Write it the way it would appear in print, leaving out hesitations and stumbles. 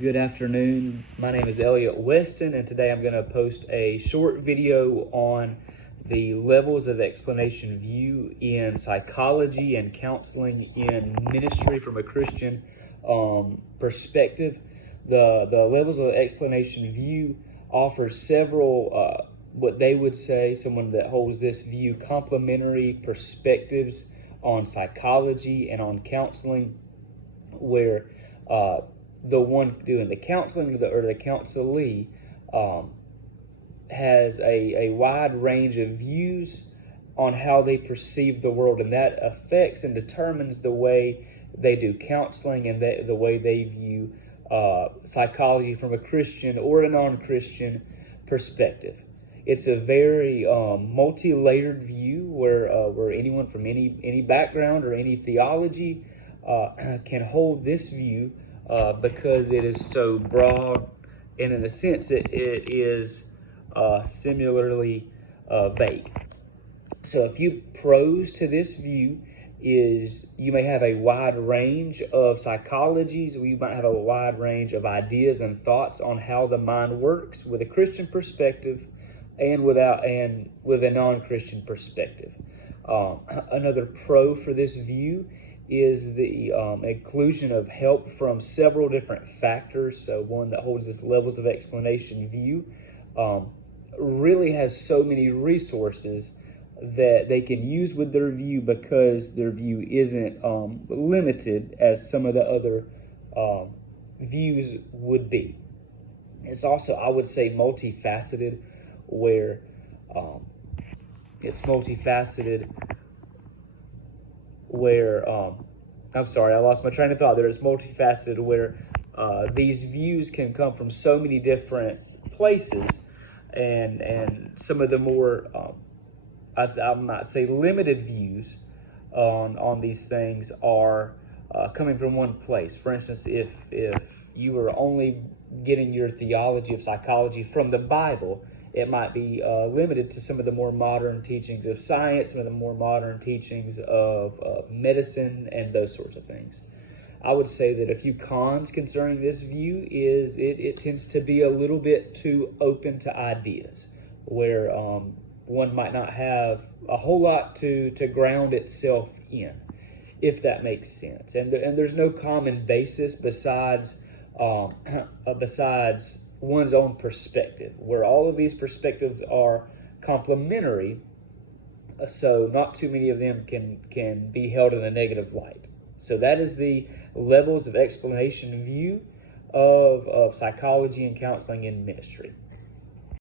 Good afternoon. My name is Elliot Weston, and today I'm going to post a short video on the levels of explanation view in psychology and counseling in ministry from a Christian perspective. The levels of explanation view offers several, what they would say, someone that holds this view, complementary perspectives on psychology and on counseling, where the one doing the counseling or the counselee has a wide range of views on how they perceive the world, and that affects and determines the way they do counseling and the way they view psychology from a Christian or a non-Christian perspective. It's a very multi-layered view where anyone from any background or any theology can hold this view because it is so broad, and in a sense it is similarly vague. So a few pros to this view is you may have a wide range of psychologies, or you might have a wide range of ideas and thoughts on how the mind works with a Christian perspective and with a non-Christian perspective. Another pro for this view is the inclusion of help from several different factors. So one that holds this levels of explanation view really has so many resources that they can use with their view, because their view isn't limited as some of the other views would be. It's also, I would say, multifaceted, where I'm sorry, I lost my train of thought there. It's multifaceted, where these views can come from so many different places, and some of the more I might say limited views on these things are coming from one place. For instance, if you were only getting your theology of psychology from the Bible, it might be limited to some of the more modern teachings of science, some of the more modern teachings of medicine, and those sorts of things. I would say that a few cons concerning this view is it tends to be a little bit too open to ideas, where one might not have a whole lot to ground itself in, if that makes sense. And there's no common basis besides one's own perspective, where all of these perspectives are complementary, so not too many of them can be held in a negative light. So that is the levels of explanation view of psychology and counseling in ministry.